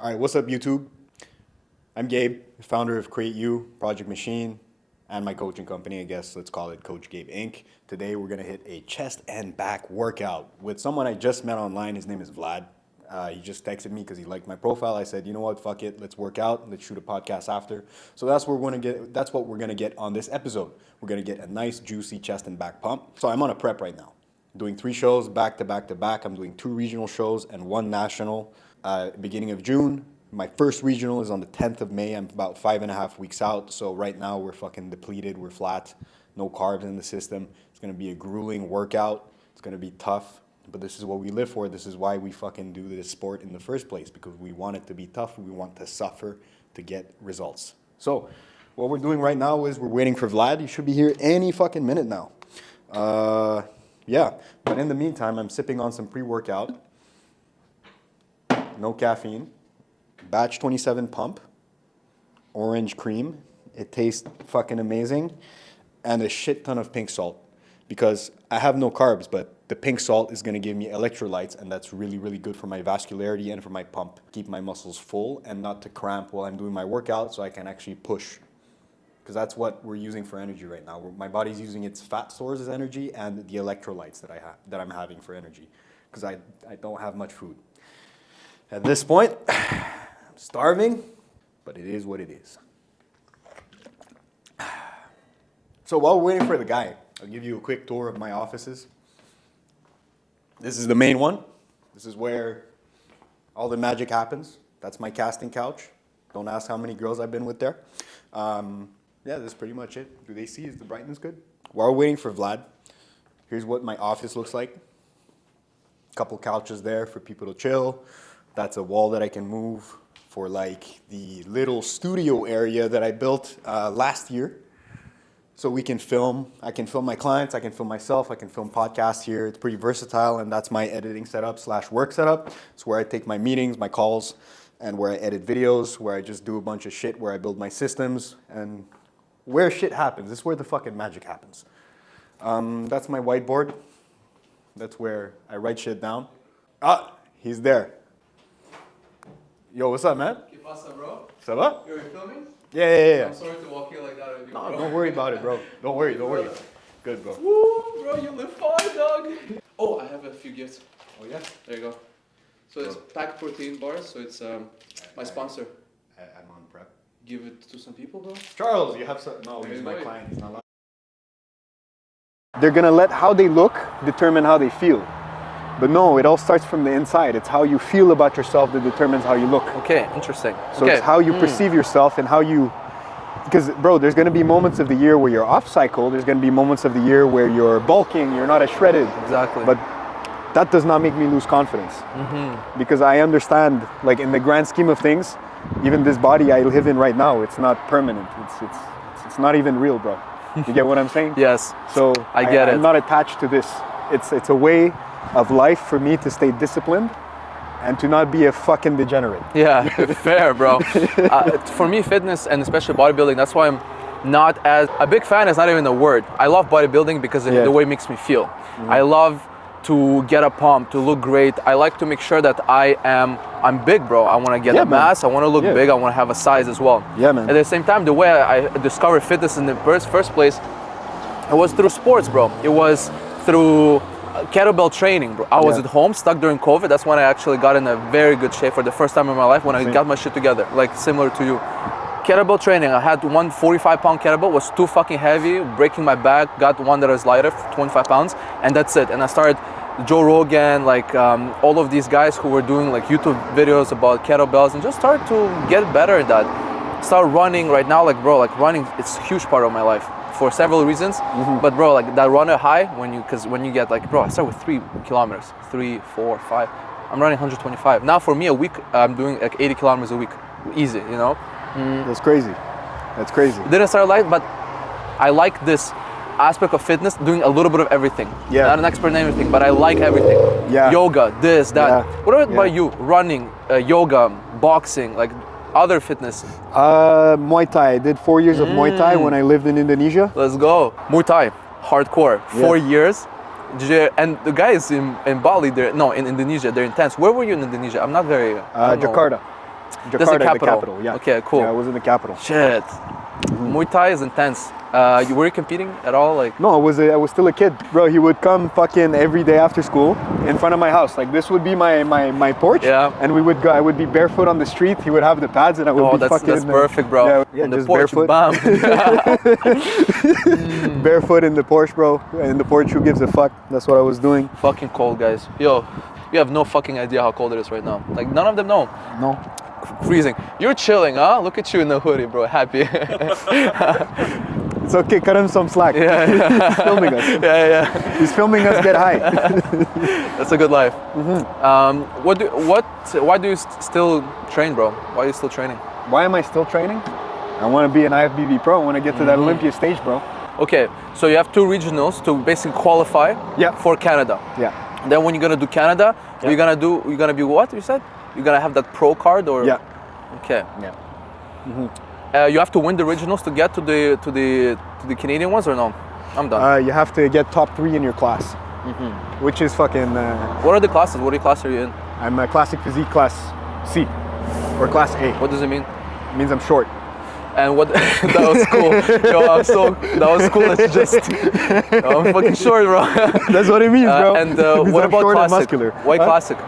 All right, what's up, YouTube? I'm Gabe, founder of Create You, Project Machine, and my coaching company, I guess let's call it Coach Gabe Inc. Today, we're gonna hit a chest and back workout with someone I just met online. His name is Vlad. He just texted me because he liked my profile. I said, you know what, fuck it, let's work out. Let's shoot a podcast after. So that's what we're gonna get on this episode. We're gonna get a nice, juicy chest and back pump. So I'm on a prep right now. Doing 3 shows back to back to back. I'm doing 2 regional shows and 1 national. Beginning of June. My first regional is on the 10th of May. I'm about 5.5 weeks out. So right now we're fucking depleted. We're flat. No carbs in the system. It's going to be a grueling workout. It's going to be tough. But this is what we live for. This is why we fucking do this sport in the first place. Because we want it to be tough. We want to suffer to get results. So what we're doing right now is we're waiting for Vlad. He should be here any fucking minute now. Yeah. But in the meantime, I'm sipping on some pre-workout. No caffeine, batch 27 pump, orange cream. It tastes fucking amazing, and a shit ton of pink salt because I have no carbs, but the pink salt is gonna give me electrolytes, and that's really, really good for my vascularity and for my pump. Keep my muscles full and not to cramp while I'm doing my workout so I can actually push. Because that's what we're using for energy right now. My body's using its fat stores as energy and the electrolytes that I'm having for energy because I don't have much food. At this point, I'm starving, but it is what it is. So while we're waiting for the guy, I'll give you a quick tour of my offices. This is the main one. This is where all the magic happens. That's my casting couch. Don't ask how many girls I've been with there. Yeah, that's pretty much it. Do they see? Is the brightness good? While we're waiting for Vlad, here's what my office looks like. A couple couches there for people to chill. That's a wall that I can move for like the little studio area that I built last year. So we can film, I can film my clients, I can film myself, I can film podcasts here. It's pretty versatile, and that's my editing setup / work setup. It's where I take my meetings, my calls, and where I edit videos, where I just do a bunch of shit, where I build my systems, and where shit happens. This is where the fucking magic happens. That's my whiteboard. That's where I write shit down. Ah, he's there. Yo, what's up, man? ¿Qué pasa, bro? Ça va? You're filming? Yeah. I'm sorry to walk here like that with you, No, bro. don't worry about it, bro. Don't worry. Good, bro. Woo, bro, you live fine, dog. Oh, I have a few gifts. Oh, yeah? There you go. So it's packed protein bars, so it's my sponsor. I'm on prep. Give it to some people, bro. Charles, you have some... No, he's my Wait. client. He's not allowed. They're going to let how they look determine how they feel. But no, it all starts from the inside. It's how you feel about yourself that determines how you look. Okay, interesting. So it's how you perceive yourself and how you... Because, bro, there's going to be moments of the year where you're off cycle. There's going to be moments of the year where you're bulking, you're not as shredded. Exactly. But that does not make me lose confidence. Because I understand, like, in the grand scheme of things, even this body I live in right now, it's not permanent. It's not even real, bro. You get what I'm saying? Yes. So I get it. I'm not attached to this. It's a way of life for me to stay disciplined and to not be a fucking degenerate. Yeah, fair, bro. For me, fitness and especially bodybuilding, that's why I'm not as... A big fan is not even a word. I love bodybuilding because of the way it makes me feel. I love to get a pump, to look great. I like to make sure that I'm big, bro. I want to get a mass, I want to look big, I want to have a size as well. Yeah, man. At the same time, the way I discovered fitness in the first place, it was through sports, bro. It was through kettlebell training, bro. I was at home, stuck during COVID. That's when I actually got in a very good shape for the first time in my life when I got my shit together, like similar to you. Kettlebell training, I had one 45-pound kettlebell, was too fucking heavy, breaking my back, got one that was lighter, 25 pounds, and that's it. And I started Joe Rogan, like all of these guys who were doing like YouTube videos about kettlebells and just started to get better at that. Start running right now, like bro, like running, it's a huge part of my life. For several reasons, but bro, like that runner high when you get like, bro, I start with 3 kilometers, 3, 4, 5. I'm running 125. Now for me, a week, I'm doing like 80 kilometers a week, easy, you know. That's crazy. Didn't start light, but I like this aspect of fitness, doing a little bit of everything. Yeah. Not an expert in everything, but I like everything. Yeah. Yoga, this, that. Yeah. What about you? Running, yoga, boxing, like other fitness? Muay Thai. I did 4 years of Muay Thai when I lived in Indonesia. Let's go. Muay Thai, hardcore. 4 years. And the guys in Bali, in Indonesia, they're intense. Where were you in Indonesia? I'm not very... Jakarta. Jakarta, That's the the capital. capital. Yeah. Okay, cool. Yeah, I was in the capital. Shit. Muay Thai is intense. Were you competing at all? Like, No, I was still a kid, bro. He would come fucking every day after school in front of my house. Like this would be my porch. Yeah. And we would go. I would be barefoot on the street. He would have the pads, and I would oh, be that's fucking. perfect, bro. Yeah, On the just porch, barefoot. bam. Barefoot in the Porsche, bro. In the porch, who gives a fuck? That's what I was doing. Fucking cold, guys. Yo, you have no fucking idea how cold it is right now. Like, none of them know. No. Freezing. You're chilling, huh? Look at you in the hoodie, bro. Happy. It's okay. Cut him some slack. Yeah, yeah. He's filming us. Yeah. He's filming us get high. That's a good life. Why do you still train, bro? Why are you still training? Why am I still training? I want to be an IFBB pro. I want to get to that Olympia stage, bro. Okay, so you have 2 regionals to basically qualify for Canada. Yeah. Then when you're gonna do Canada, you're gonna be what you said? You're gonna have that pro card or? Yeah. Okay. Yeah. You have to win the regionals to get to the Canadian ones or no? I'm done. You have to get top 3 in your class, which is fucking. What are the classes? What class are you in? I'm a classic physique class C, or class A. What does it mean? It means I'm short. And what? That was cool. Yo, that was cool. It's just, I'm fucking short, bro. That's what it means, bro. And It means what I'm about short and classic? muscular. Why classic?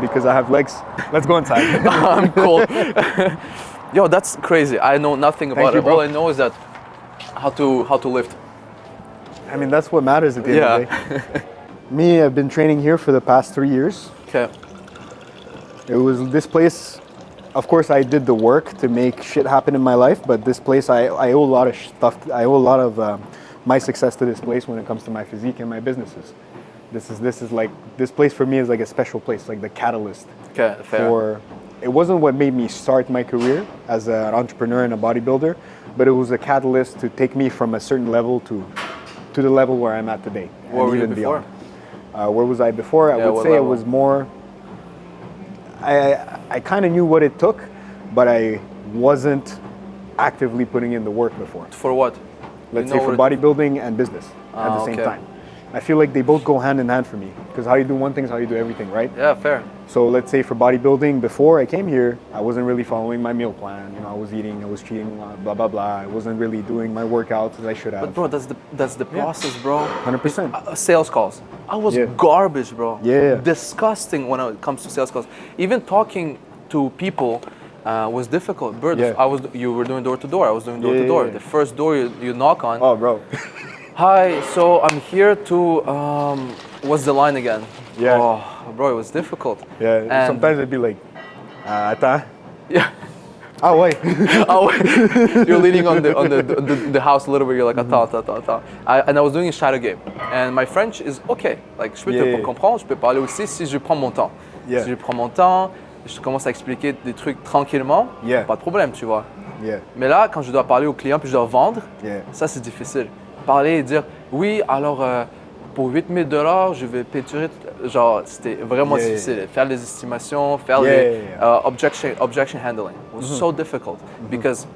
Because I have legs. Let's go inside. I'm cool. Yo, that's crazy. I know nothing about you, it. bro. All I know is that how to lift. I mean, that's what matters at the end of the day. Me, I've been training here for the past 3 years. Okay. It was this place. Of course, I did the work to make shit happen in my life, but this place, I owe a lot of stuff. I owe a lot of my success to this place when it comes to my physique and my businesses. This is like, this place for me is like a special place, like the catalyst. Okay, fair. It wasn't what made me start my career as an entrepreneur and a bodybuilder, but it was a catalyst to take me from a certain level to the level where I'm at today. Where were you even before? Beyond. Where was I before? I would say level? it was more. I kind of knew what it took, but I wasn't actively putting in the work before. For what? Let's say for bodybuilding and business at the same time. I feel like they both go hand in hand for me, because how you do one thing is how you do everything, right? Yeah, fair. So let's say for bodybuilding, before I came here, I wasn't really following my meal plan. You know, I was eating, I was cheating, blah blah blah. I wasn't really doing my workouts as I should have. But bro, that's the process, bro. 100%. Sales calls. I was garbage, bro. Yeah. Disgusting when it comes to sales calls. Even talking to people was difficult. Bro, you were doing door to door. I was doing door to door. The first door you knock on. Oh, bro. Hi, so I'm here to. What's the line again? Yeah. Oh, bro, it was difficult. Yeah. And sometimes it'd be like, attends. yeah. Ah ouais. You're leaning on the house a little bit. You're like, attends. And I was doing a shadow game, and my French is okay. Like, je peux te comprendre, je peux parler aussi si je prends mon temps. Si je prends mon temps, je commence à expliquer des trucs tranquillement, pas de problème, tu vois. Mais là, quand je dois parler au client puis je dois vendre, ça c'est difficile. Parler et dire, oui, alors pour 8 000 $, je vais peinturer. Genre, c'était vraiment difficile. Faire les estimations, faire les objection handling. It was so difficult because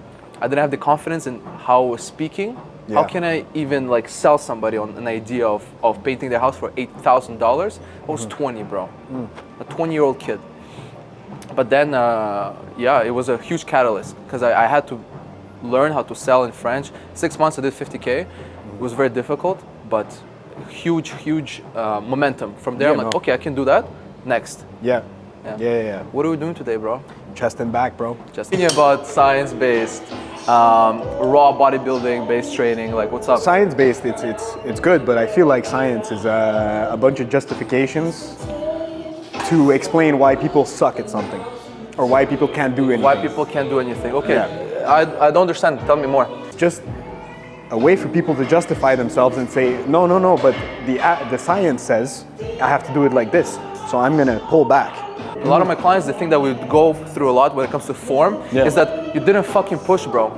I didn't have the confidence in how I was speaking. How can I even like sell somebody on an idea of painting their house for $8,000? I was 20, bro. A 20-year-old kid. But then, it was a huge catalyst because I had to learn how to sell in French. 6 months I did 50K. It was very difficult, but huge momentum. From there, I'm like, okay, I can do that. Next. Yeah. What are we doing today, bro? Chest and back, bro. Just thinking about science-based, raw bodybuilding-based training. Like, what's up? Science-based, it's good, but I feel like science is a bunch of justifications to explain why people suck at something, or why people can't do anything. Why people can't do anything? Okay, I don't understand. Tell me more. It's just a way for people to justify themselves and say, no, but the science says I have to do it like this, so I'm gonna pull back. A lot of my clients, the thing that we go through a lot when it comes to form is that you didn't fucking push, bro.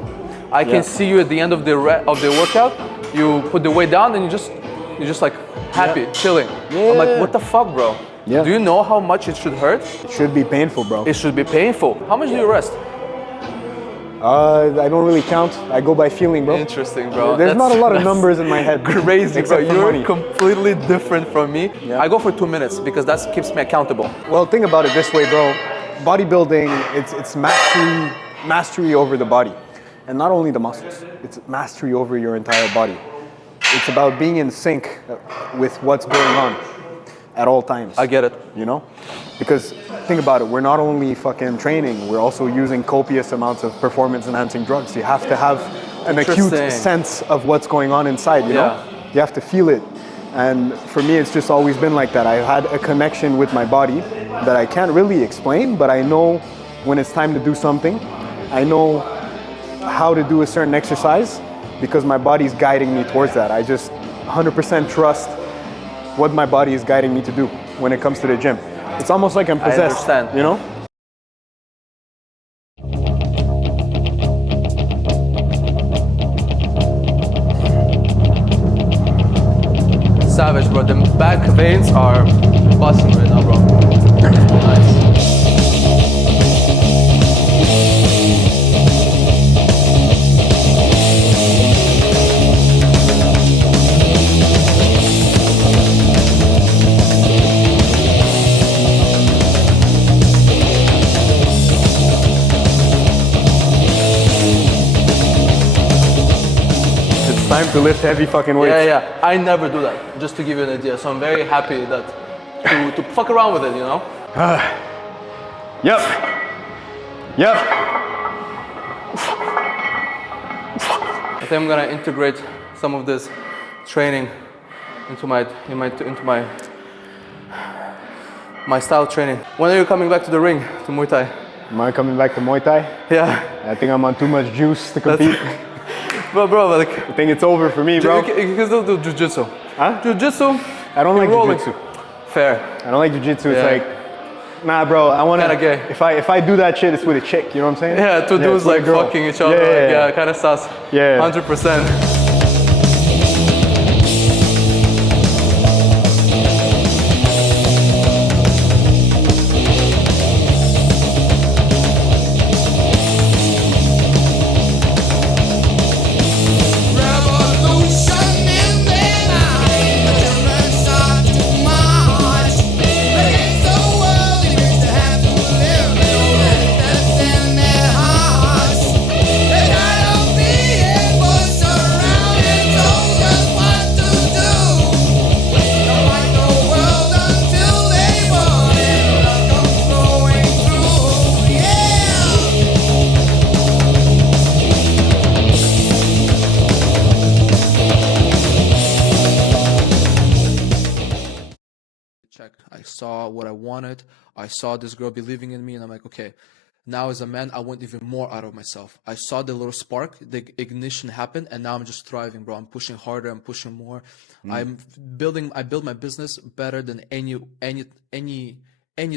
I can see you at the end of the workout, you put the weight down and you're just like happy, chilling. I'm like, what the fuck, bro? Yeah. Do you know how much it should hurt? It should be painful, bro. It should be painful. How much do you rest? I don't really count. I go by feeling, bro. Interesting, bro. There's not a lot of numbers in my head. Crazy, bro. Except for You're money. completely different from me. Yeah. I go for 2 minutes because that keeps me accountable. Well, think about it this way, bro. bodybuilding, it's mastery over the body, and not only the muscles. It's mastery over your entire body. It's about being in sync with what's going on at all times. I get it. You know, because think about it. We're not only fucking training. We're also using copious amounts of performance-enhancing drugs. You have to have an acute sense of what's going on inside. You know, you have to feel it. And for me, it's just always been like that. I had a connection with my body that I can't really explain, but I know when it's time to do something. I know how to do a certain exercise because my body's guiding me towards that. I just 100% trust what my body is guiding me to do when it comes to the gym. It's almost like I'm possessed, I understand. You know? Savage, bro. The back veins are busting right now, bro. Nice. Time to lift heavy fucking weights. Yeah. I never do that, just to give you an idea. So I'm very happy that to fuck around with it, you know? Yep. I think I'm gonna integrate some of this training into my style training. When are you coming back to the ring, to Muay Thai? Am I coming back to Muay Thai? Yeah. I think I'm on too much juice to compete. Bro, like, I think it's over for me, bro. You can still do jiu-jitsu. Huh? Jiu-jitsu. I don't like jiu-jitsu. Fair. I don't like jiu-jitsu. It's like, nah, bro. I wanna. Kinda gay. If I do that shit, it's with a chick. You know what I'm saying? Yeah, two dudes like fucking each other. Yeah, kind of sus. Yeah. 100%. I saw what I wanted. I saw this girl believing in me, and I'm like, okay, now as a man, I want even more out of myself. I saw the little spark, the ignition happen, and now I'm just thriving, bro. I'm pushing harder, I'm pushing more. I build my business better than any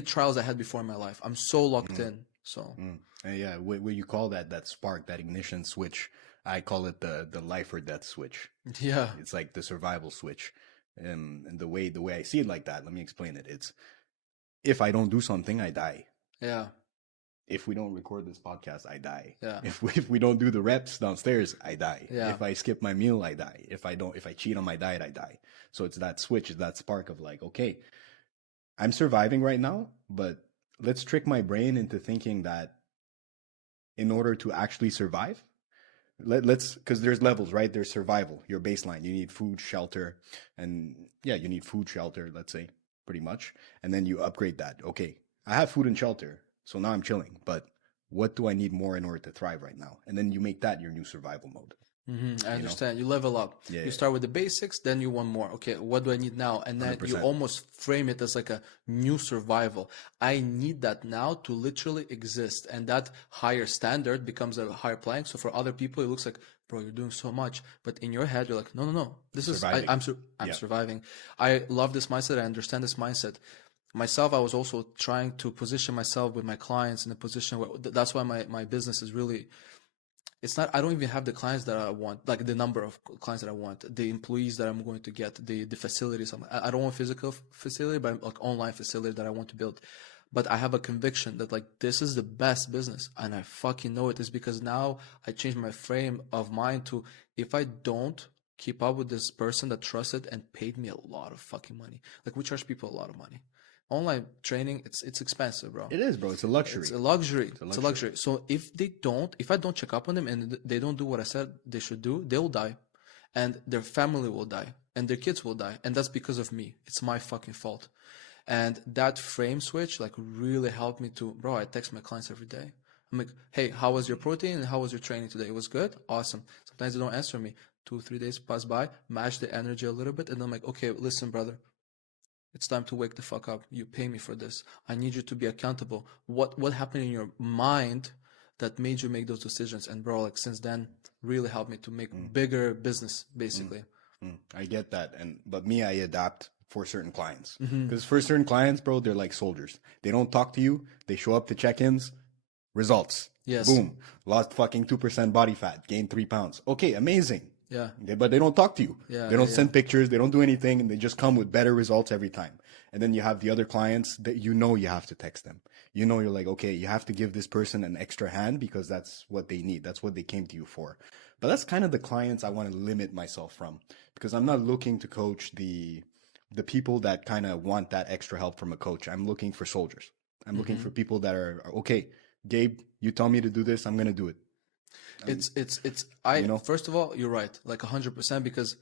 trials I had before in my life. I'm so locked in. So yeah, what you call that spark, that ignition switch, I call it the life or death switch. Yeah, it's like the survival switch. And the way I see it like that, let me explain it. It's if I don't do something, I die. Yeah. If we don't record this podcast, I die. Yeah. If we don't do the reps downstairs, I die. Yeah. If I skip my meal, I die. If I cheat on my diet, I die. So it's that switch, it's that spark of like, okay, I'm surviving right now, but let's trick my brain into thinking that in order to actually survive, let's because there's levels, right? There's survival, your baseline. You need food, shelter, and yeah, you need food, shelter, let's say, pretty much. And then you upgrade that. Okay, I have food and shelter, so now I'm chilling. But what do I need more in order to thrive right now? And then you make that your new survival mode. I understand. You level up. Yeah, you start with the basics, then you want more. Okay, what do I need now? And then 100%. You almost frame it as like a new survival. I need that now to literally exist. And that higher standard becomes a higher plank. So for other people, it looks like, bro, you're doing so much. But in your head, you're like, no. This surviving. I'm surviving. I love this mindset. I understand this mindset. Myself, I was also trying to position myself with my clients in a position where that's why my business is really... It's not, I don't even have the clients that I want, like the number of clients that I want, the employees that I'm going to get, the facilities. I don't want physical facility, but like online facility that I want to build. But I have a conviction that like, this is the best business. And I fucking know it is because now I changed my frame of mind to, if I don't keep up with this person that trusted and paid me a lot of fucking money, like we charge people a lot of money. online training, it's expensive, bro. It is, bro. It's a luxury. It's a luxury. It's a luxury. So if I don't check up on them and they don't do what I said they should do, they'll die, and their family will die, and their kids will die, and that's because of me. It's my fucking fault. And that frame switch like really helped me to, bro. I text my clients every day. I'm like, hey, how was your protein and how was your training today? It was good, awesome. Sometimes they don't answer me. 2-3 days pass by, match the energy a little bit, and I'm like, okay, listen, brother. It's time to wake the fuck up. You pay me for this. I need you to be accountable. What happened in your mind that made you make those decisions? And bro, like since then, really helped me to make bigger business, basically. I get that, but me, I adapt for certain clients Mm-hmm. because for certain clients, bro, they're like soldiers. They don't talk to you. They show up to check-ins, results. Yes. Boom, lost fucking 2% body fat, gained 3 pounds. Okay, amazing. Yeah. But they don't talk to you. Yeah, They don't yeah, send pictures. They don't do anything, and they just come with better results every time. And then you have the other clients that you have to text them. You're like, okay, you have to give this person an extra hand because that's what they need. That's what they came to you for. But that's kind of the clients I want to limit myself from, because I'm not looking to coach the people that kind of want that extra help from a coach. I'm looking for soldiers. I'm looking for people that are okay. Gabe, you tell me to do this, I'm gonna do it. First of all, you're right, like 100%, because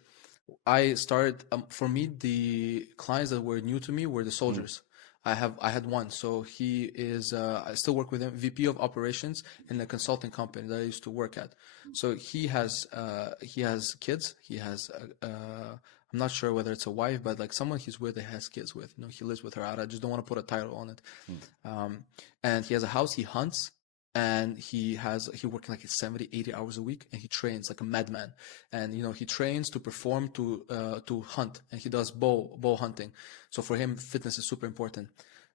I started, for me, the clients that were new to me were the soldiers. I had one, so he is, I still work with him, VP of operations in a consulting company that I used to work at. So he has kids. He has, I'm not sure whether it's a wife, but like someone he's with that has kids with, he lives with her. I just don't want to put a title on it. And he has a house, he hunts, and he works like 70-80 hours a week, and he trains like a madman. And he trains to perform, to hunt, and he does bow hunting. So for him, fitness is super important.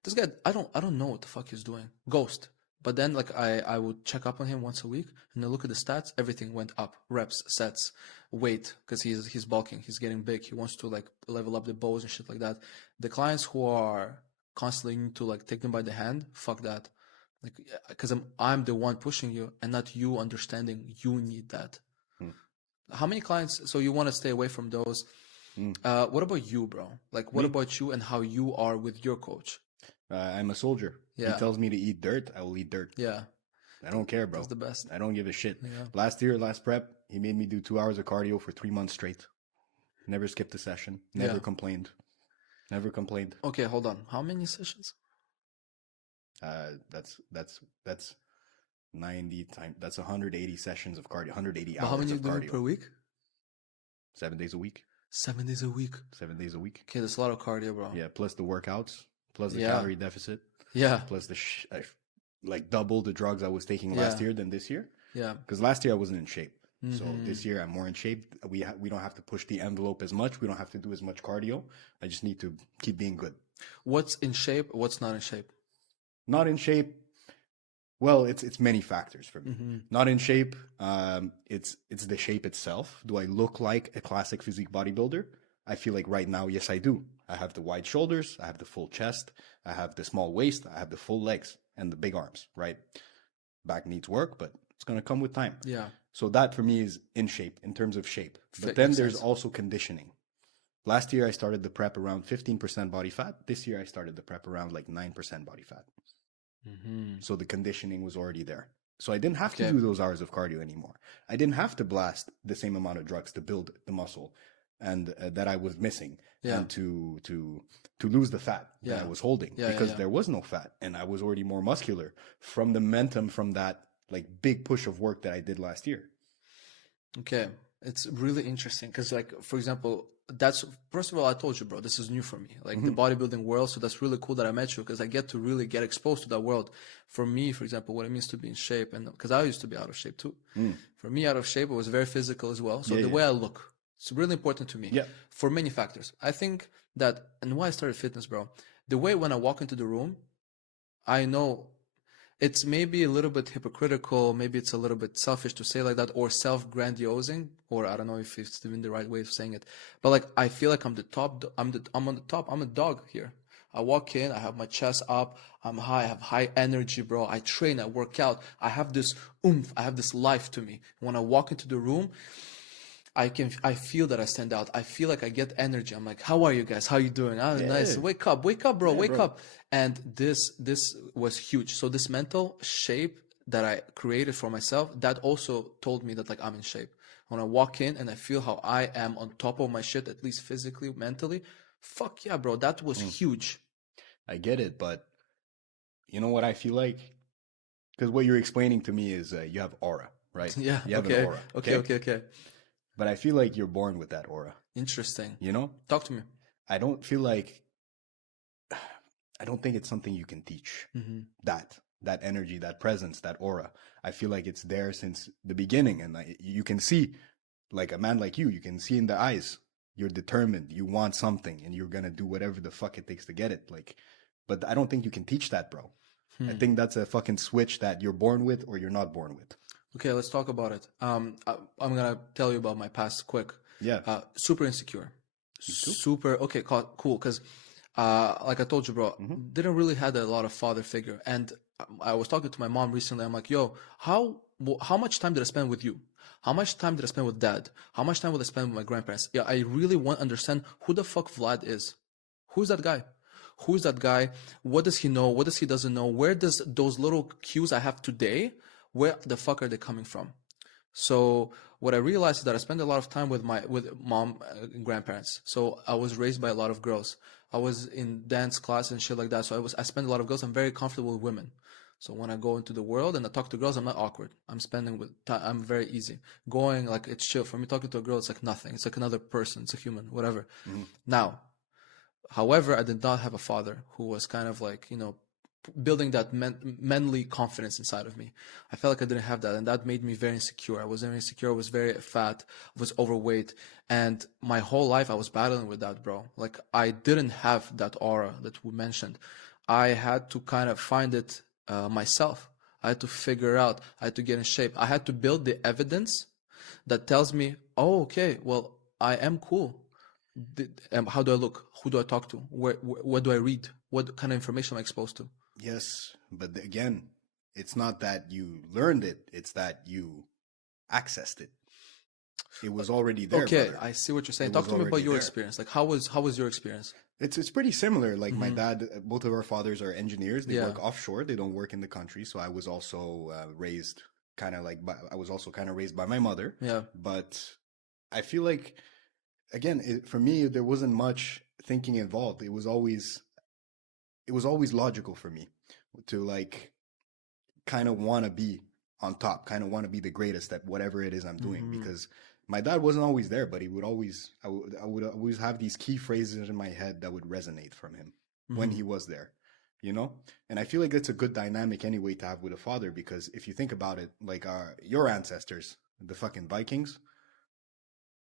This guy, I don't know what the fuck he's doing. Ghost. But then like I would check up on him once a week, and I look at the stats, everything went up. Reps, sets, weight, because he's bulking, he's getting big, he wants to like level up the bows and shit like that. The clients who are constantly need to like take them by the hand, fuck that. Like, because I'm the one pushing you, and not you understanding you need that. How many clients? So you want to stay away from those. What about you, bro? Like, what about you and how you are with your coach? I'm a soldier. Yeah. He tells me to eat dirt, I will eat dirt. Yeah. I don't care, bro. That's the best. I don't give a shit. Yeah. Last prep, he made me do 2 hours of cardio for 3 months straight. Never skipped a session. Never complained. Never complained. Okay, hold on. How many sessions? That's 90 times. That's 180 sessions of cardio. 180 But hours how many of do you cardio do per week? 7 days a week. 7 days a week. 7 days a week. Okay, that's a lot of cardio, bro. Yeah, plus the workouts, plus the calorie deficit. Yeah. Plus the like double the drugs I was taking last year than this year. Yeah. Because last year I wasn't in shape. So this year I'm more in shape. We don't have to push the envelope as much. We don't have to do as much cardio. I just need to keep being good. What's in shape? What's not in shape? Not in shape. Well, it's many factors for me. Not in shape. It's the shape itself. Do I look like a classic physique bodybuilder? I feel like right now, yes, I do. I have the wide shoulders. I have the full chest. I have the small waist. I have the full legs and the big arms, right? Back needs work, but it's going to come with time. Yeah. So that for me is in shape, in terms of shape. But then there's also conditioning. Last year, I started the prep around 15% body fat. This year, I started the prep around like 9% body fat. So the conditioning was already there. So I didn't have to do those hours of cardio anymore. I didn't have to blast the same amount of drugs to build the muscle and that I was missing, and to lose the fat that I was holding, because there was no fat, and I was already more muscular from the momentum from that like big push of work that I did last year. Okay, it's really interesting because, like, for example, that's, first of all, I told you, bro, this is new for me, like the bodybuilding world. So that's really cool that I met you, because I get to really get exposed to that world. For me, for example, what it means to be in shape, and because I used to be out of shape too. For me, out of shape, it was very physical as well. So the way I look, it's really important to me. Yeah. For many factors. I think that, and why I started fitness, bro, the way when I walk into the room, I know it's maybe a little bit hypocritical, maybe it's a little bit selfish to say like that, or self-grandiosing, or I don't know if it's even the right way of saying it. But like, I feel like I'm the top, I'm on the top, I'm a dog here. I walk in, I have my chest up, I'm high, I have high energy, bro. I train, I work out, I have this oomph, I have this life to me. When I walk into the room, I feel that I stand out. I feel like I get energy. I'm like, how are you guys? How you doing? Oh, nice. Yeah. Wake up, bro, Yeah, wake bro. up. And this was huge. So this mental shape that I created for myself, that also told me that like I'm in shape. When I walk in and I feel how I am on top of my shit, at least physically, mentally, fuck yeah, bro, that was huge. I get it, but you know what I feel like? Because what you're explaining to me is you have aura, right? Yeah, You have an okay. aura, Okay, okay? okay, okay. But I feel like you're born with that aura, Interesting. you know? Talk to me. I don't feel like I don't think it's something you can teach. That energy, that presence, that aura. I feel like it's there since the beginning, and like, you can see, like a man like you can see in the eyes. You're determined. You want something, and you're gonna do whatever the fuck it takes to get it. Like, but I don't think you can teach that, bro. I think that's a fucking switch that you're born with or you're not born with. Okay, let's talk about it. I'm gonna tell you about my past quick. Yeah. Super insecure. too. Super, okay, cool. Because, like I told you, bro, didn't really had a lot of father figure. And I was talking to my mom recently. I'm like, yo, how much time did I spend with you? How much time did I spend with dad? How much time would I spend with my grandparents? Yeah, I really want to understand who the fuck Vlad is. Who's that guy? Who's that guy? What does he know? What does he doesn't know? Where does those little cues I have today, where the fuck are they coming from? So what I realized is that I spend a lot of time with mom and grandparents. So I was raised by a lot of girls. I was in dance class and shit like that. So I spend a lot of girls. I'm very comfortable with women. So when I go into the world and I talk to girls, I'm not awkward. I'm spending with time. I'm very easy. Going like it's chill. For me, talking to a girl, it's like nothing. It's like another person. It's a human, whatever. Now, however, I did not have a father who was kind of like, building that manly confidence inside of me. I felt like I didn't have that, and that made me very insecure. I was very insecure. I was very fat. I was overweight, and my whole life I was battling with that, bro. Like I didn't have that aura that we mentioned. I had to kind of find it myself. I had to figure out. I had to get in shape. I had to build the evidence that tells me, oh, okay, well, I am cool. How do I look? Who do I talk to? What do I read? What kind of information am I exposed to? Yes, but again, it's not that you learned it; it's that you accessed it. It was already there, Okay, brother. I see what you're saying. It Talk was to me about already your there. experience. Like how was your experience? It's pretty similar. Like my dad, both of our fathers are engineers. They Yeah. work offshore. They don't work in the country. So I was also raised kind of like I was also kind of raised by my mother. Yeah. But I feel like again, for me, there wasn't much thinking involved. It was always logical for me to like kind of want to be on top, kind of want to be the greatest at whatever it is I'm doing because my dad wasn't always there, but he would always, I would always have these key phrases in my head that would resonate from him when he was there, you know? And I feel like that's a good dynamic anyway to have with a father because if you think about it, like your ancestors, the fucking Vikings,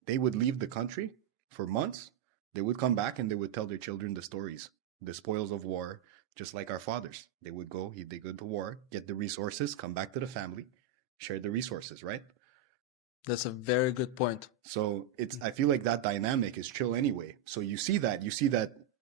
they would leave the country for months. They would come back and they would tell their children the stories, the spoils of war, just like our fathers. They go to war, get the resources, come back to the family, share the resources, right? That's a very good point. So I feel like that dynamic is chill anyway. So you see that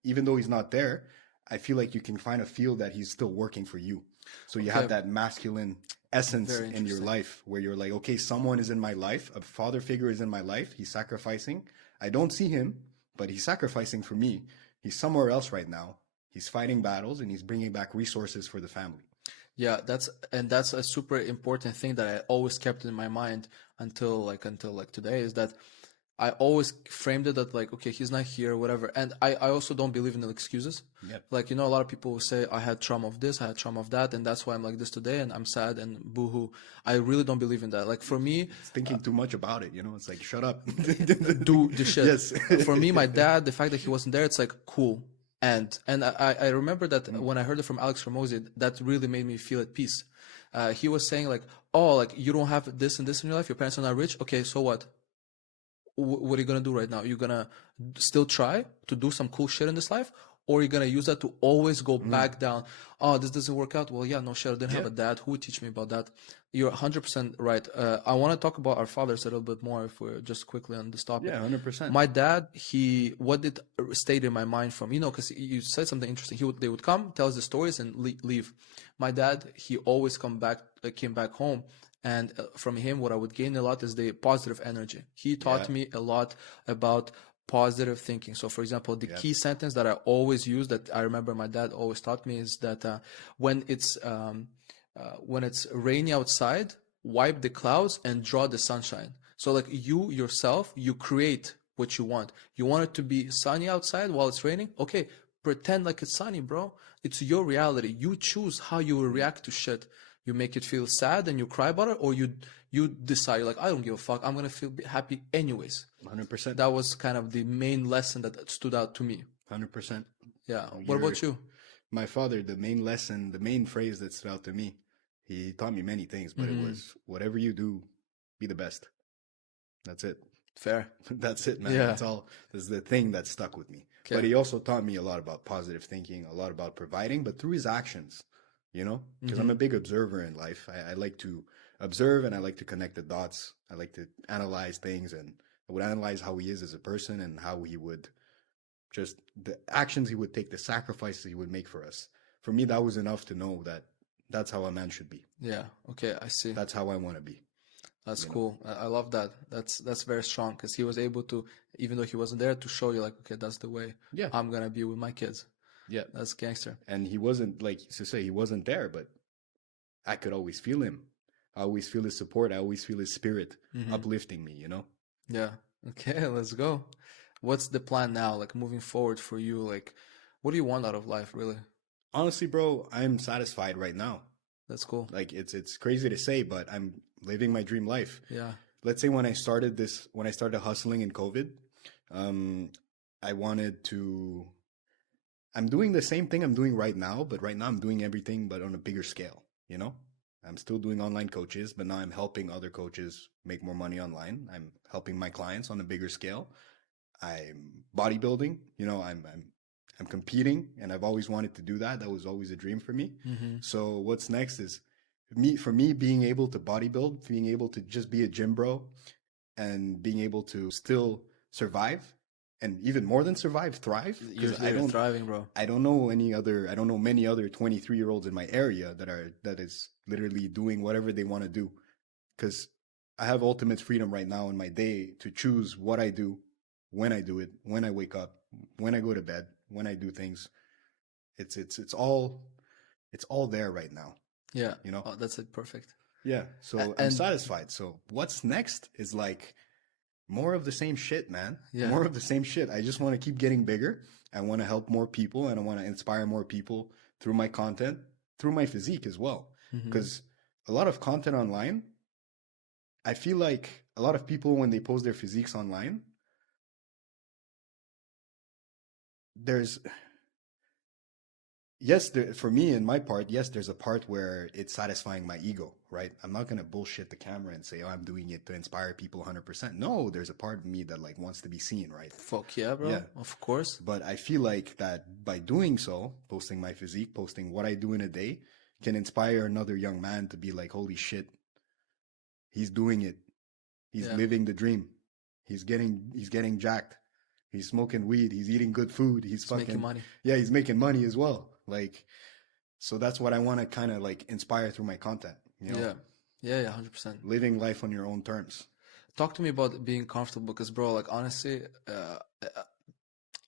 even though he's not there, I feel like you can kind of feel that he's still working for you. So you have Okay. that masculine essence Very in your interesting. life where you're like, okay, someone is in my life, a father figure is in my life, he's sacrificing. I don't see him, but he's sacrificing for me. He's somewhere else right now. He's fighting battles and he's bringing back resources for the family. Yeah, that's a super important thing that I always kept in my mind until today is that I always framed it that like, okay, he's not here, whatever. And I also don't believe in the excuses. Yep. Like, a lot of people will say I had trauma of this, I had trauma of that, and that's why I'm like this today and I'm sad and boohoo. I really don't believe in that. Like for me, It's thinking too much about it, It's like, shut up. do the shit. Yes. For me, my dad, the fact that he wasn't there, it's like cool. And I remember that when I heard it from Alex Ramosi, that really made me feel at peace. He was saying like, oh, like you don't have this and this in your life. Your parents are not rich. Okay, so what? What are you gonna do right now? You're gonna still try to do some cool shit in this life, or you're gonna use that to always go back down. Oh, this doesn't work out. Well, yeah, no shit. I didn't have a dad who would teach me about that. You're 100% right. I want to talk about our fathers a little bit more if we're just quickly on this topic. Yeah, 100%. My dad, what did stayed in my mind from, because you said something interesting. They would come, tell us the stories, and leave. My dad, he always came back home, And from him, what I would gain a lot is the positive energy. He taught me a lot about positive thinking. So, for example, the key sentence that I always use, that I remember my dad always taught me, is that when it's rainy outside, wipe the clouds and draw the sunshine. So, like, you yourself, you create what you want. You want it to be sunny outside while it's raining? Okay, pretend like it's sunny, bro. It's your reality. You choose how you will react to shit. You make it feel sad and you cry about it, or you decide, you're like, I don't give a fuck. I'm gonna feel happy anyways. 100%. That was kind of the main lesson that stood out to me. 100%. Yeah. What about you? My father, the main lesson, the main phrase that stood out to me, he taught me many things, but it was, whatever you do, be the best. That's it. Fair. That's it, man. Yeah. That's all. That's the thing that stuck with me. Okay. But he also taught me a lot about positive thinking, a lot about providing, but through his actions, you know, because I'm a big observer in life. I like to observe and I like to connect the dots. I like to analyze things, and I would analyze how he is as a person and how he would just the actions he would take, the sacrifices he would make for us. For me, that was enough to know that that's how a man should be. Yeah. Okay. I see. That's how I want to be. That's cool. I love that. That's very strong, because he was able to, even though he wasn't there, to show you, like, okay, that's the way I'm gonna be with my kids. Yeah. That's gangster. And he wasn't, like to say, he wasn't there, but I could always feel him. I always feel his support. I always feel his spirit uplifting me, you know? Yeah. Okay, let's go. What's the plan now, like, moving forward for you? Like, what do you want out of life, really? Honestly, bro, I'm satisfied right now. That's cool. Like, it's crazy to say, but I'm living my dream life. Yeah. Let's say when I started hustling in COVID, I wanted to, I'm doing the same thing I'm doing right now, but right now I'm doing everything but on a bigger scale, you know? I'm still doing online coaches, but now I'm helping other coaches make more money online. I'm helping my clients on a bigger scale. I'm bodybuilding, you know, I'm competing, and I've always wanted to do that. That was always a dream for me. So what's next is for me being able to bodybuild, being able to just be a gym bro, and being able to still survive, and even more than survive, thrive. You're thriving, bro. I don't know many other 23-year-olds in my area that is literally doing whatever they want to do, because I have ultimate freedom right now in my day to choose what I do, when I do it, when I wake up, when I go to bed, when I do things. It's all there right now. Yeah. You know? Oh, that's it. Perfect. Yeah. So I'm satisfied. So what's next is like more of the same shit, man. Yeah. More of the same shit. I just want to keep getting bigger. I want to help more people, and I want to inspire more people through my content, through my physique as well. Because a lot of content online, I feel like a lot of people, when they post their physiques online, for me, in my part, yes, there's a part where it's satisfying my ego, right? I'm not going to bullshit the camera and say, oh, I'm doing it to inspire people 100%. No, there's a part of me that like wants to be seen, right? Fuck yeah, bro. Yeah. Of course. But I feel like that by doing so, posting my physique, posting what I do in a day, can inspire another young man to be like, holy shit, he's doing it. He's living the dream. He's getting jacked. He's smoking weed. He's eating good food. He's making money. Yeah, he's making money as well. Like, so that's what I want to kind of like inspire through my content. You know? Yeah, 100%. Living life on your own terms. Talk to me about being comfortable, because, bro, like, honestly,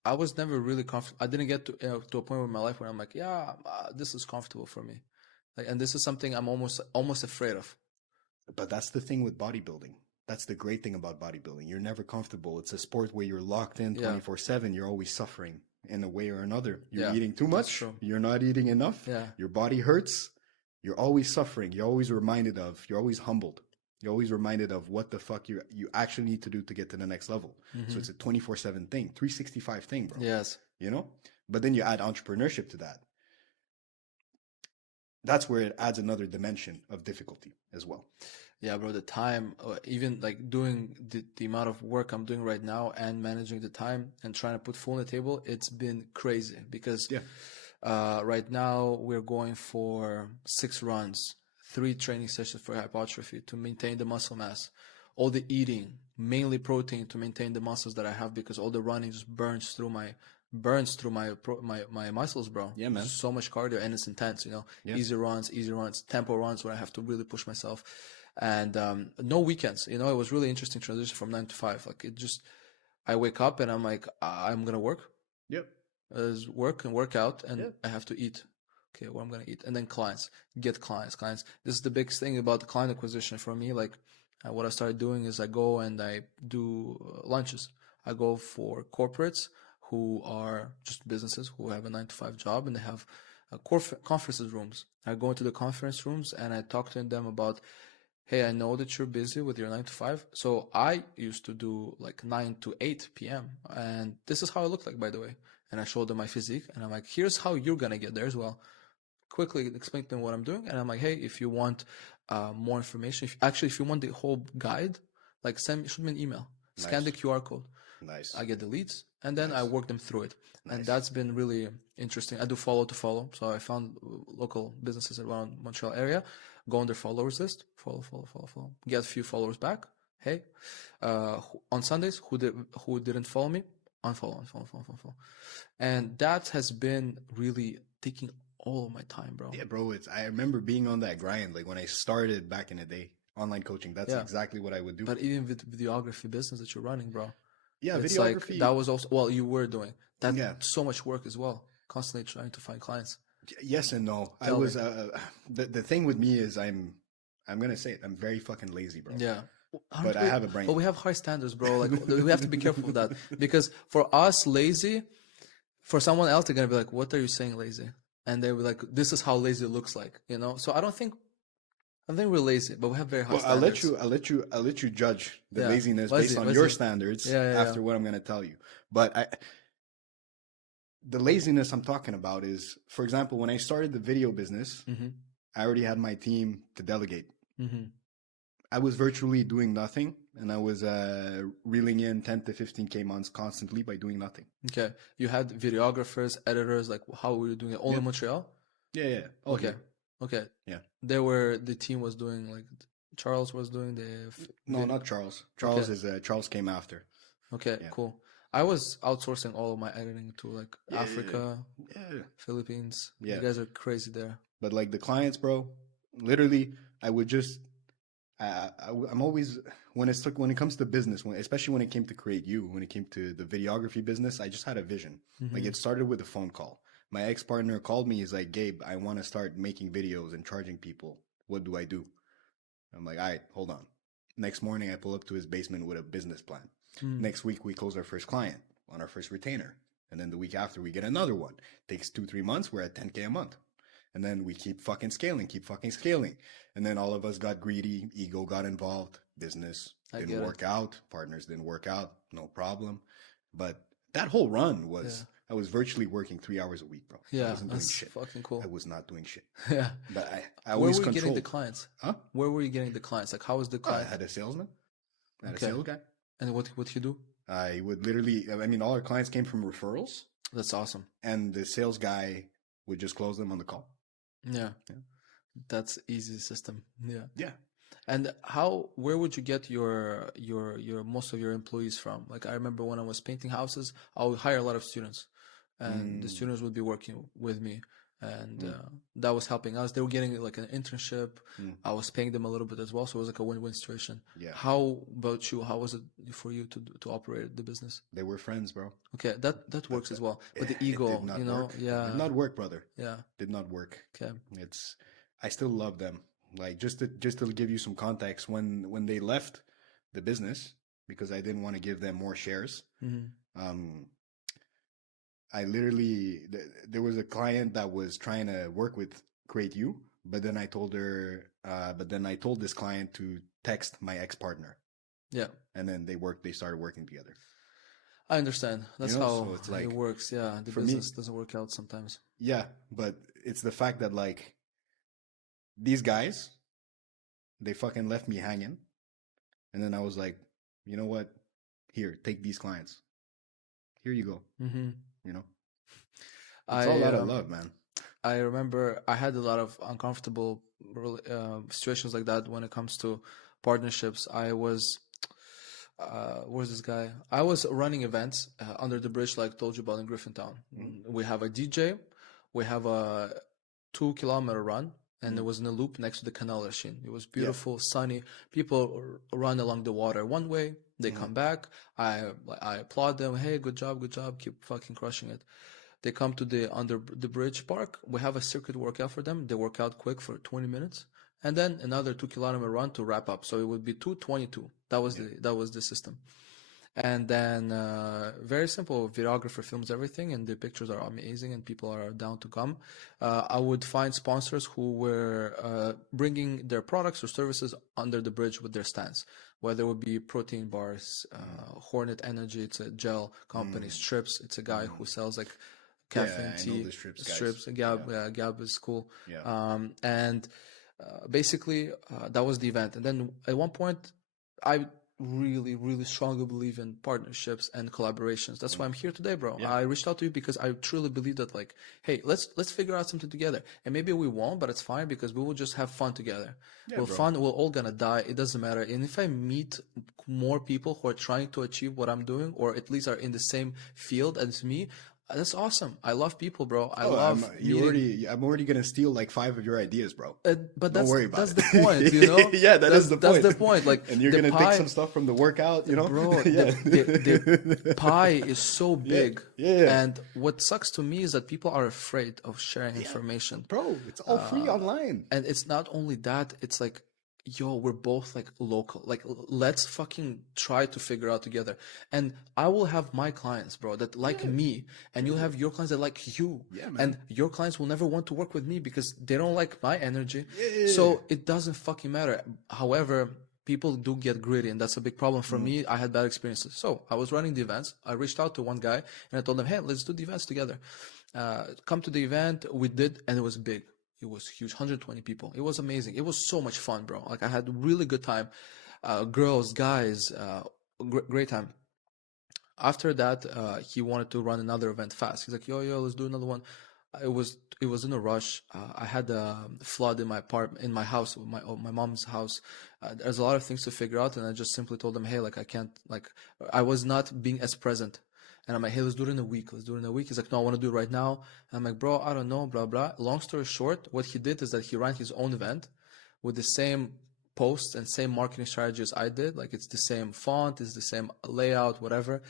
I was never really comfortable. I didn't get to a point in my life where I'm like, yeah, this is comfortable for me. Like, and this is something I'm almost afraid of. But that's the thing with bodybuilding. That's the great thing about bodybuilding. You're never comfortable. It's a sport where you're locked in 24/7. You're always suffering in a way or another. You're eating too much. You're not eating enough. Your body hurts. You're always suffering. You're always humbled. You're always reminded of what the fuck you actually need to do to get to the next level. So it's a 24/7 thing, 365 thing, bro. Yes. You know? But then you add entrepreneurship to that. That's where it adds another dimension of difficulty as well. Yeah, bro, the time, even like doing the amount of work I'm doing right now and managing the time and trying to put food on the table, it's been crazy, because right now we're going for 6 runs, 3 training sessions for hypertrophy to maintain the muscle mass, all the eating, mainly protein to maintain the muscles that I have, because all the running just burns through burns through my muscles, bro. Yeah, man. So much cardio, and it's intense, you know. Yeah. Easy runs, tempo runs where I have to really push myself, and no weekends. You know, it was really interesting transition from 9 to 5. Like it just, I wake up and I'm like, I'm gonna work, Yep. work and work out, and Yeah. I have to eat. Okay, what I'm gonna eat, and then get clients. This is the big thing about the client acquisition for me. Like, what I started doing is I go and I do lunches. I go for corporates who are just businesses who have a 9 to 5 job and they have conferences rooms. I go into the conference rooms and I talk to them about, hey, I know that you're busy with your 9 to 5. So I used to do like 9 to 8 p.m. And this is how I look like, by the way. And I show them my physique and I'm like, here's how you're going to get there as well. Quickly explain to them what I'm doing. And I'm like, hey, if you want more information, if you want the whole guide, like shoot me an email, scan the QR code. Nice. I get the leads and then I work them through it. And Nice. that's been really interesting. I do follow to follow. So I found local businesses around Montreal area, go on their followers list, follow, get a few followers back. Hey, on Sundays, who didn't follow me, unfollow. And that has been really taking all of my time, bro. Yeah, bro. I remember being on that grind. Like when I started back in the day, online coaching. That's exactly what I would do. But even with videography business that you're running, bro. Yeah, it's videography. Like that was also, well, you were doing that. Yeah. So much work as well. Constantly trying to find clients. Yes and no. I was the thing with me is I'm gonna say it, I'm very fucking lazy, bro. Yeah. But I have a brain. But we have high standards, bro. Like we have to be careful with that because for us, lazy, for someone else, they're gonna be like, "What are you saying, lazy?" And they'll be like, "This is how lazy looks like," you know. So I don't think we're lazy, but we have very high standards. I'll let you judge the laziness based on your standards after what I'm gonna tell you. But the laziness I'm talking about is, for example, when I started the video business, I already had my team to delegate. I was virtually doing nothing, and I was reeling in 10 to 15K months constantly by doing nothing. Okay, you had videographers, editors. Like, how were you doing it? All in Montreal? Yeah. Okay. Yeah. The team was doing, like, Charles was doing the. No, not Charles. Charles came after. Okay, cool. I was outsourcing all of my editing to like Africa, Philippines. Yeah. You guys are crazy there. But like the clients, bro, literally, I would just. I'm always when it comes to business, especially when it came to Create You, when it came to the videography business, I just had a vision. Like it started with a phone call. My ex-partner called me. He's like, "Gabe, I want to start making videos and charging people. What do I do?" I'm like, "All right, hold on." Next morning, I pull up to his basement with a business plan. Next week, we close our first client on our first retainer, and then the week after, we get another one. Takes 2-3 months. We're at 10K a month. And then we keep fucking scaling. And then all of us got greedy. Ego got involved. Business didn't work out. Partners didn't work out. No problem. But that whole run was, I was virtually working 3 hours a week, bro. Yeah, I wasn't doing shit. Fucking cool. I was not doing shit. Yeah. But I Where always were you controlled. getting the clients? Huh? Where were you getting the clients? Like, how was the client? I had a salesman. I had a sales guy. And what you do? I would literally, all our clients came from referrals. That's awesome. And the sales guy would just close them on the call. Yeah. That's easy system. Yeah. And where would you get your most of your employees from? Like, I remember when I was painting houses, I would hire a lot of students, and the students would be working with me, and that was helping us. They were getting like an internship. I was paying them a little bit as well, so it was like a win-win situation. Yeah. How about you? How was it for you to operate the business? They were friends, bro. Okay, that works as well. But the ego, you know, work. Did not work, brother. Yeah. Did not work. Okay. I still love them. Like just to give you some context, when they left the business, because I didn't want to give them more shares. I literally, there was a client that was trying to work with Create You, but then I told this client to text my ex-partner. Yeah. And then they started working together. I understand. That's how it's like, it works. Yeah. The business doesn't work out sometimes. Yeah. But it's the fact that like these guys, they fucking left me hanging. And then I was like, you know what? Here, take these clients. Here you go. You know, it's all out of love, man. I remember I had a lot of uncomfortable situations like that when it comes to partnerships. I was Where's this guy? I was running events under the bridge, like I told you about in Griffintown. We have a DJ, we have a 2 kilometer run, and it was in a loop next to the canal machine. It was Yeah. beautiful, sunny. People run along the water one way, they come back. I applaud them. Hey, good job, keep fucking crushing it. They come to the under the bridge park. We have a circuit workout for them. They work out quick for 20 minutes, and then another 2 kilometer run to wrap up. So it would be 2:22. That was the system. And then very simple. Videographer films everything, and the pictures are amazing, and people are down to come. I would find sponsors who were bringing their products or services under the bridge with their stands, whether it would be protein bars, Hornet Energy. It's a gel company. Strips. It's a guy who sells like caffeine I know tea. the Strips guys. Strips. Gab is cool. Yeah. And basically that was the event. And then at one point, I really, really strongly believe in partnerships and collaborations. That's why I'm here today, bro. Yeah. I reached out to you because I truly believe that, like, hey, let's figure out something together. And maybe we won't, but it's fine because we will just have fun together. Yeah, bro. We're all gonna die. It doesn't matter. And if I meet more people who are trying to achieve what I'm doing, or at least are in the same field as me, that's awesome. I love people, bro. I love I'm already gonna steal like 5 of your ideas, bro. but Don't worry about that's it. the point, you know? Yeah, that's the point. That's the point. Like, and you're the gonna pie, take some stuff from the workout, you know? bro. Yeah. The pie is so big, Yeah. and what sucks to me is that people are afraid of sharing information. Bro, it's all free online. And it's not only that, it's like, yo, we're both like local. Like, let's fucking try to figure out together. And I will have my clients, bro, that like me, and you'll have your clients that like you. Yeah, man. And your clients will never want to work with me because they don't like my energy. So it doesn't fucking matter. However, people do get greedy, and that's a big problem for me. I had bad experiences. So I was running the events. I reached out to one guy and I told him, hey, let's do the events together. Come to the event. We did, and it was big. It was huge, 120 people. It was amazing. It was so much fun, bro. Like, I had a really good time. Girls, guys, great time. After that, he wanted to run another event fast. He's like, yo, let's do another one. It was in a rush. I had a flood in my apartment, in my house, my mom's house. There's a lot of things to figure out, and I just simply told him, hey, like, I can't, like, I was not being as present. And I'm like, hey, let's do it in a week. Let's do it in a week. He's like, no, I want to do it right now. And I'm like, bro, I don't know, blah, blah. Long story short, what he did is that he ran his own event with the same posts and same marketing strategy as I did. Like, it's the same font, it's the same layout, whatever,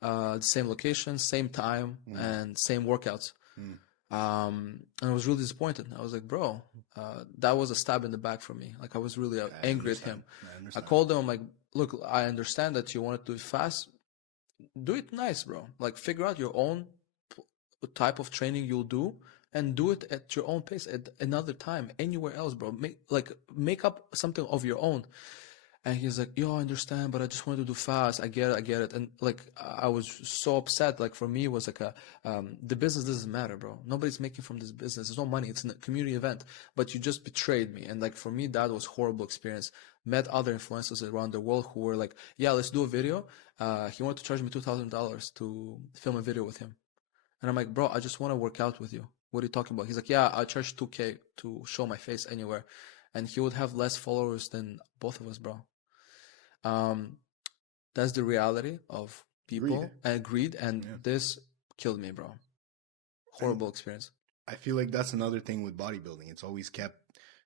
the same location, same time, and same workouts. And I was really disappointed. I was like, bro, that was a stab in the back for me. Like, I was really angry at him. I called him. I'm like, look, I understand that you want to do it fast. Do it nice, bro. Like, figure out your own type of training you'll do and do it at your own pace at another time, anywhere else, bro. Make up something of your own. And he's like, yo, I understand, but I just want to do fast. I get it. And like, I was so upset. Like, for me, it was like the business doesn't matter, bro. Nobody's making from this business. There's no money. It's a community event, but you just betrayed me. And like, for me, that was horrible experience. Met other influencers around the world who were like, yeah, let's do a video. He wanted to charge me $2,000 to film a video with him. And I'm like, bro, I just want to work out with you. What are you talking about? He's like, yeah, I charge $2,000 to show my face anywhere. And he would have less followers than both of us, bro. That's the reality of people and greed, and this killed me, bro. Horrible experience. I feel like that's another thing with bodybuilding. It's always kept,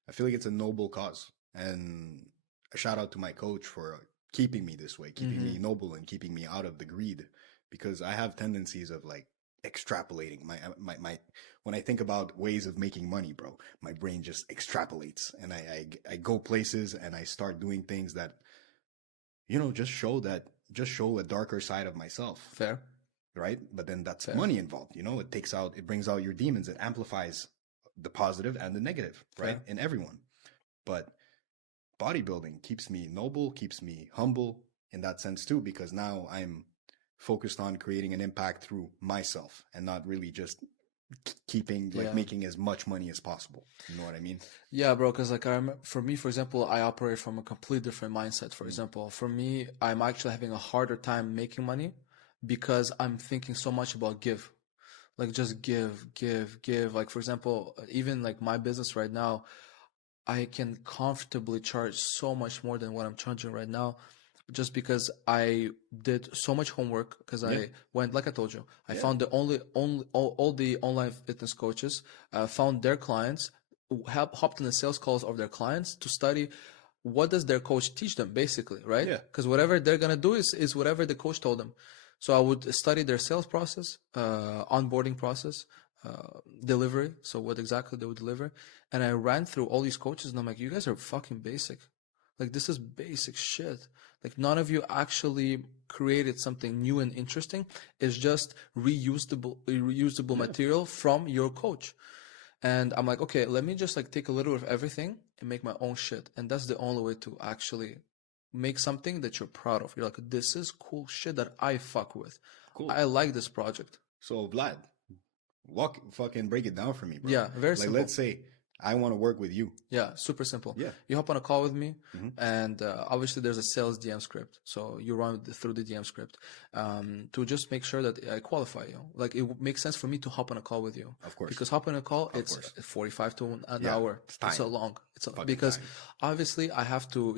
I feel like it's a noble cause. And a shout out to my coach for keeping me this way, keeping me noble and keeping me out of the greed, because I have tendencies of like extrapolating my when I think about ways of making money, bro, my brain just extrapolates, and I go places and I start doing things that, you know, just show a darker side of myself. Fair. Right? But then that's money involved, you know, it brings out your demons. It amplifies the positive and the negative, right? In everyone. But bodybuilding keeps me noble, keeps me humble in that sense too, because now I'm focused on creating an impact through myself and not really just keeping making as much money as possible. You know what I mean? Yeah, bro, because like for me, for example, I operate from a completely different mindset. For example, for me, I'm actually having a harder time making money because I'm thinking so much about give. Like, just give. Like, for example, even like my business right now, I can comfortably charge so much more than what I'm charging right now. just because I did so much homework, because I went, like I told you, I found the all the online fitness coaches, found their clients, hopped in the sales calls of their clients to study what does their coach teach them, basically, right? Yeah. Because whatever they're gonna do is whatever the coach told them. So I would study their sales process, onboarding process, delivery. So what exactly they would deliver, and I ran through all these coaches, and I'm like, you guys are fucking basic. Like, this is basic shit. Like, none of you actually created something new and interesting. It's just reusable material from your coach. And I'm like, okay, let me just like take a little of everything and make my own shit. And that's the only way to actually make something that you're proud of. You're like, this is cool shit that I fuck with. Cool. I like this project. So Vlad, fucking break it down for me, bro. Yeah, very like, simple. let's say I want to work with you. Yeah, super simple. Yeah. You hop on a call with me, and obviously there's a sales DM script. So you run through the DM script to just make sure that I qualify you. Like, it makes sense for me to hop on a call with you. Of course. Because hop on a call, it's 45 to an hour. Time. It's so long. Fucking Because time. obviously I have to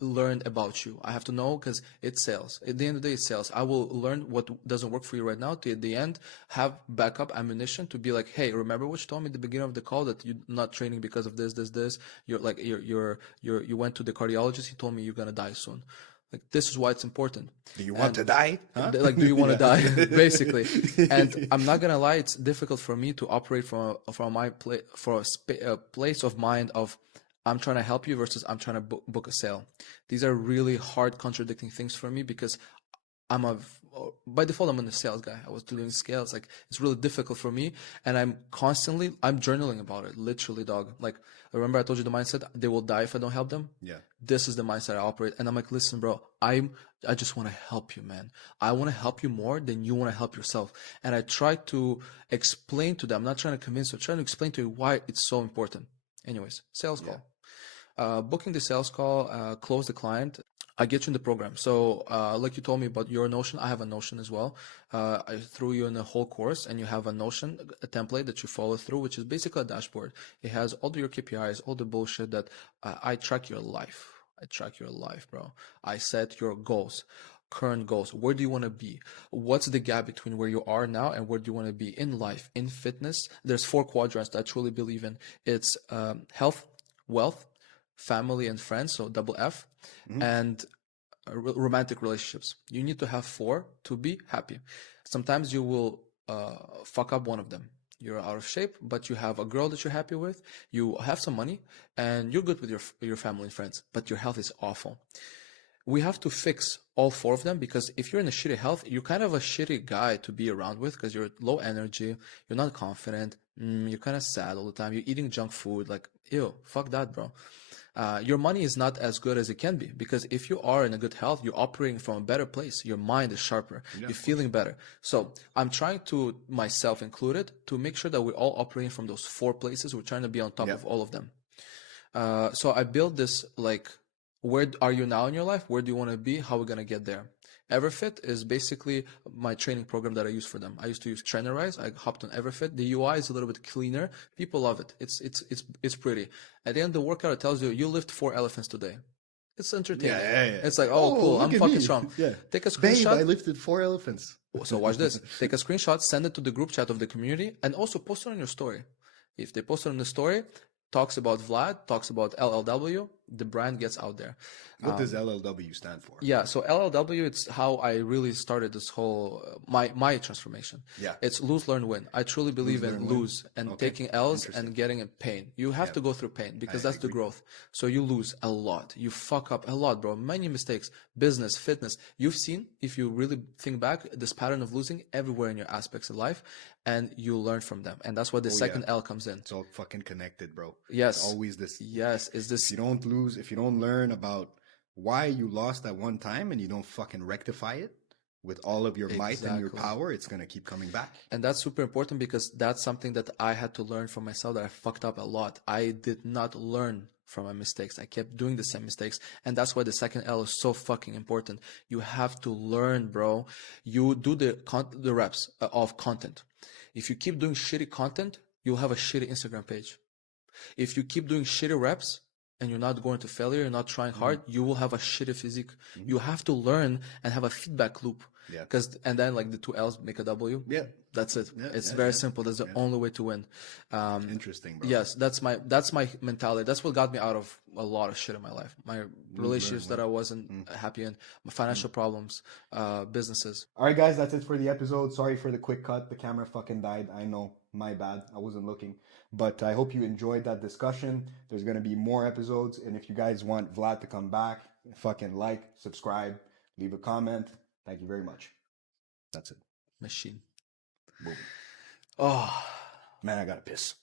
learn about you. I have to know, because it's sales. At the end of the day, it's sales. I will learn what doesn't work for you right now to, at the end, have backup ammunition to be like, hey, remember what you told me at the beginning of the call, that you're not training because of this. You're like, you went to the cardiologist. He told me you're gonna die soon. Like, this is why it's important. Do you want to die? Huh? Like, do you want to die? Basically. And I'm not gonna lie, it's difficult for me to operate from a place of mind of I'm trying to help you versus I'm trying to book a sale. These are really hard, contradicting things for me, because by default, I'm a sales guy. I was doing scales. Like, it's really difficult for me. And I'm journaling about it. Literally, dog. Like, remember I told you the mindset, they will die if I don't help them? Yeah. This is the mindset I operate. And I'm like, listen, bro, I just want to help you, man. I want to help you more than you want to help yourself. And I try to explain to them, I'm not trying to convince you, I'm trying to explain to you why it's so important. Anyways, sales call. Booking the sales call, close the client. I get you in the program. So, like you told me about your Notion, I have a Notion as well. I threw you in a whole course, and you have a Notion, a template that you follow through, which is basically a dashboard. It has all your KPIs, all the bullshit that I track your life. I track your life, bro. I set your goals, current goals. Where do you want to be? What's the gap between where you are now and where do you want to be in life, in fitness? There's 4 quadrants that I truly believe in. It's health, wealth, family and friends, so double F, and romantic relationships. You need to have 4 to be happy. Sometimes you will fuck up one of them. You're out of shape, but you have a girl that you're happy with, you have some money, and you're good with your family and friends, but your health is awful. We have to fix all 4 of them, because if you're in a shitty health, you're kind of a shitty guy to be around with, because you're low energy, you're not confident, you're kind of sad all the time, you're eating junk food, like, ew, fuck that, bro. Your money is not as good as it can be, because if you are in a good health, you're operating from a better place. Your mind is sharper. You're feeling better. So I'm trying to, myself included, to make sure that we're all operating from those 4 places. We're trying to be on top of all of them. So I built this, like, where are you now in your life? Where do you want to be? How are we going to get there? Everfit is basically my training program that I use for them. I used to use Trainerize. I hopped on Everfit. The UI is a little bit cleaner. People love it. It's pretty. At the end of the workout, it tells you, you lift 4 elephants today. It's entertaining. Yeah. It's like, oh cool, I'm fucking strong. Yeah. Take a screenshot. Babe, I lifted 4 elephants. So watch this. Take a screenshot, send it to the group chat of the community, and also post it on your story. If they post it on the story, talks about Vlad, talks about LLW, the brand gets out there. What does LLW stand for? Yeah, so LLW, it's how I really started this whole, my transformation. Yeah. It's lose, learn, win. I truly believe in lose and taking L's and getting in pain. You have to go through pain, because that's the growth. So you lose a lot. You fuck up a lot, bro. Many mistakes. Business, fitness. You've seen, if you really think back, this pattern of losing everywhere in your aspects of life, and you learn from them. And that's why the second L comes in. It's all fucking connected, bro. Yes. It's always this. Yes. Is this. If you don't lose, if you don't learn about why you lost at one time and you don't fucking rectify it with all of your might and your power, it's going to keep coming back. And that's super important, because that's something that I had to learn for myself, that I fucked up a lot. I did not learn from my mistakes. I kept doing the same mistakes. And that's why the second L is so fucking important. You have to learn, bro. You do the reps of content. If you keep doing shitty content, you'll have a shitty Instagram page. If you keep doing shitty reps, and you're not going to failure, you're not trying hard, you will have a shitty physique. You have to learn and have a feedback loop. Yeah. And then like the two L's make a W. Yeah. That's it. Yeah, It's yeah, very yeah. simple. That's the only way to win. Interesting, bro. Yes, that's my mentality. That's what got me out of a lot of shit in my life. My relationships that I wasn't happy in, my financial problems, businesses. All right, guys, that's it for the episode. Sorry for the quick cut. The camera fucking died. I know, my bad. I wasn't looking. But I hope you enjoyed that discussion. There's going to be more episodes. And if you guys want Vlad to come back, fucking like, subscribe, leave a comment. Thank you very much. That's it. Machine. Boom. Oh. Man, I got to piss.